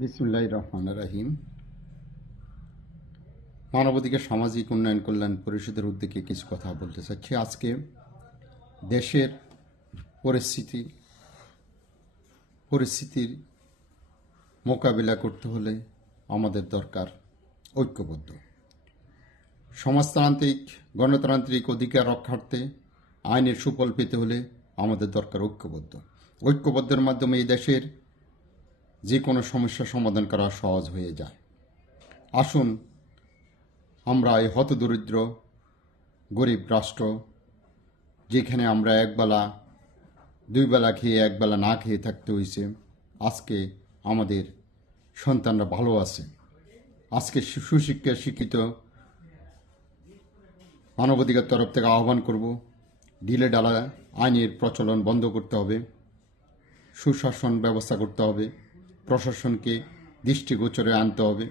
বিসমুল্লাহির রহমানির রহিম। মানবাধিকার সামাজিক উন্নয়ন কল্যাণ পরিষদের উদ্যোগে কিছু কথা বলতে চাচ্ছি। আজকে দেশের পরিস্থিতির মোকাবিলা করতে হলে আমাদের দরকার ঐক্যবদ্ধ। সমাজতান্ত্রিক গণতান্ত্রিক অধিকার রক্ষার্থে আইনের সুফল পেতে হলে আমাদের দরকার ঐক্যবদ্ধের মাধ্যমে এই দেশের যে কোনো সমস্যা সমাধান করা সহজ হয়ে যায়। আসুন আমরা এই হতদরিদ্র গরিব রাষ্ট্র, যেখানে আমরা একবেলা দুই বেলা খেয়ে একবেলা না খেয়ে থাকতে হয়েছে, আজকে আমাদের সন্তানরা ভালো আছে। আজকে শিক্ষিত মানবাধিকার তরফ থেকে আহ্বান করব, ঢিলে ঢালা আইনের প্রচলন বন্ধ করতে হবে, সুশাসন ব্যবস্থা করতে হবে, প্রশাসনকে দৃষ্টিগোচরে আনতে হবে,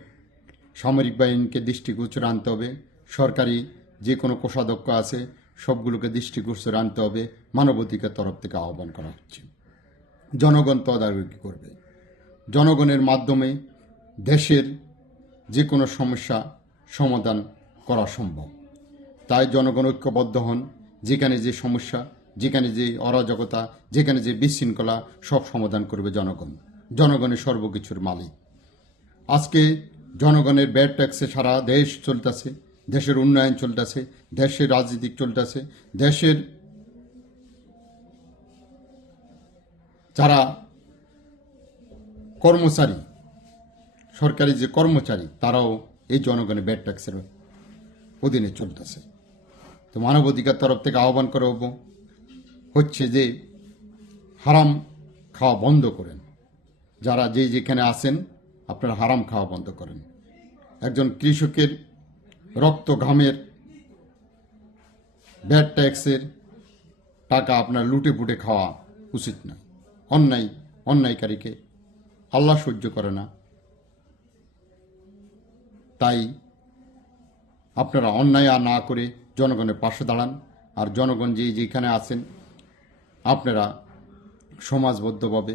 সামরিক বাহিনীকে দৃষ্টিগোচরে আনতে হবে, সরকারি যে কোনো কোষাধ্যক্ষ আছে সবগুলোকে দৃষ্টিগোচরে আনতে হবে। মানবাধিকার তরফ থেকে আহ্বান করা হচ্ছে। জনগণ তদারকি করবে। জনগণের মাধ্যমে দেশের যে কোনো সমস্যা সমাধান করা সম্ভব। তাই জনগণ ঐক্যবদ্ধ হন। যেখানে যে সমস্যা, যেখানে যে অরাজকতা, যেখানে যে বিশৃঙ্খলা, সব সমাধান করবে জনগণ। জনগণের সর্বকিছুর মালিক। আজকে জনগণের ব্যাড ট্যাক্সে সারা দেশ চলতেছে, দেশের উন্নয়ন চলতেছে, দেশের রাজনীতি চলতেছে, দেশের যারা কর্মচারী, সরকারি যে কর্মচারী, তারাও এই জনগণের ব্যাড ট্যাক্সের অধীনে চলতেছে। তো মানবাধিকার তরফ থেকে আহ্বান করা হচ্ছে যে হারাম খাওয়া বন্ধ করেন। যারা যেখানে আছেন আপনারা হারাম খাওয়া বন্ধ করেন। একজন কৃষকের রক্ত ঘামের ব্যাড ট্যাক্সের টাকা আপনার লুটে পুটে খাওয়া উচিত নয়। অন্যায়কারীকে আল্লাহ সহ্য করে না। তাই আপনারা অন্যায় না করে জনগণের পাশে দাঁড়ান। আর জনগণ যেখানে আছেন আপনারা সমাজবদ্ধভাবে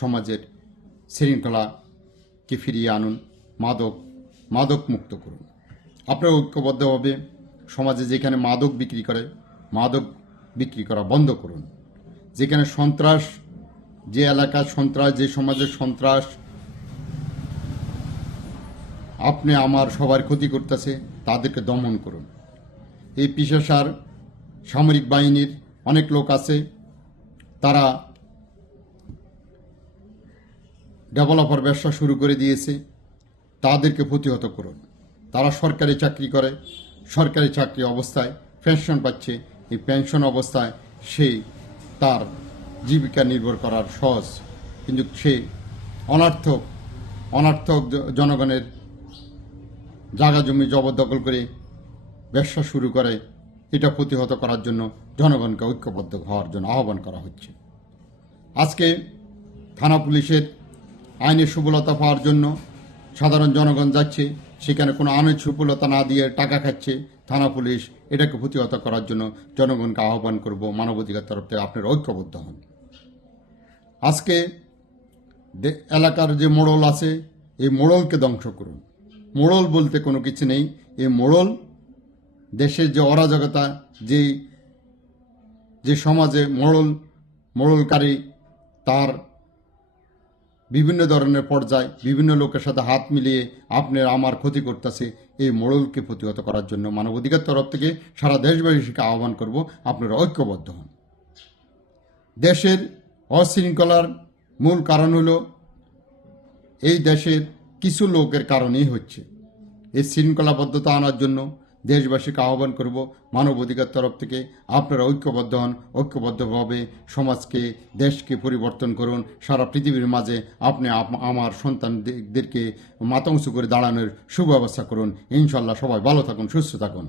সমাজের শৃঙ্খলাকে ফিরিয়ে আনুন, মাদক মুক্ত করুন। আপনারা ঐক্যবদ্ধভাবে সমাজে যেখানে মাদক বিক্রি করা বন্ধ করুন। যেখানে সন্ত্রাস, যে এলাকার সন্ত্রাস, যে সমাজের সন্ত্রাস আপনি আমার সবার ক্ষতি করতেছে, তাদেরকে দমন করুন। এই পিশাচার সামরিক বাহিনীর অনেক লোক আছে, তারা ডেভেলপার ব্যবসা শুরু করে দিয়েছে, তাদেরকে প্রতিহত করুন। তারা সরকারি চাকরি করে, সরকারি চাকরি অবস্থায় পেনশন পাচ্ছে। এই পেনশন অবস্থায় সে তার জীবিকা নির্ভর করার সহজ, কিন্তু সে অনর্থক জনগণের জায়গা জমি জবরদখল করে ব্যবসা শুরু করে। এটা প্রতিহত করার জন্য জনগণকে ঐক্যবদ্ধ হওয়ার জন্য আহ্বান করা হচ্ছে। আজকে থানা পুলিশের আইনের সুফলতা পাওয়ার জন্য সাধারণ জনগণ যাচ্ছে, সেখানে কোনো আইনের সুফলতা না দিয়ে টাকা খাচ্ছে থানা পুলিশ। এটাকে প্রতিহত করার জন্য জনগণকে আহ্বান করব, মানবাধিকার তরফ থেকে আপনারা ঐক্যবদ্ধ হন। আজকে এলাকার যে মোড়ল আছে, এই মোড়লকে ধ্বংস করুন। মোড়ল বলতে কোনো কিছু নেই। এই মোড়ল দেশের যে অরাজকতা, যে সমাজে মোড়লকারী তার বিভিন্ন ধরনের পর্যায়, বিভিন্ন লোকের সাথে হাত মিলিয়ে আপনার আমার ক্ষতি করতেছে। এই মোড়লকে প্রতিহত করার জন্য মানবাধিকার তরফ থেকে সারা দেশবাসীকে আহ্বান করব, আপনারা ঐক্যবদ্ধ হন। দেশের অশৃঙ্খলার মূল কারণ হলো এই দেশের কিছু লোকের কারণেই হচ্ছে। এই শৃঙ্খলাবদ্ধতা আনার জন্য দেশবাসীকে আহ্বান করব, মানবাধিকার তরফ থেকে আপনারা ঐক্যবদ্ধ হন। ঐক্যবদ্ধভাবে সমাজকে, দেশকে পরিবর্তন করুন। সারা পৃথিবীর মাঝে আপনি আমার সন্তানদেরকে মাথা উঁচু করে দাঁড়ানোর সুব্যবস্থা করুন। ইনশাল্লাহ সবাই ভালো থাকুন, সুস্থ থাকুন।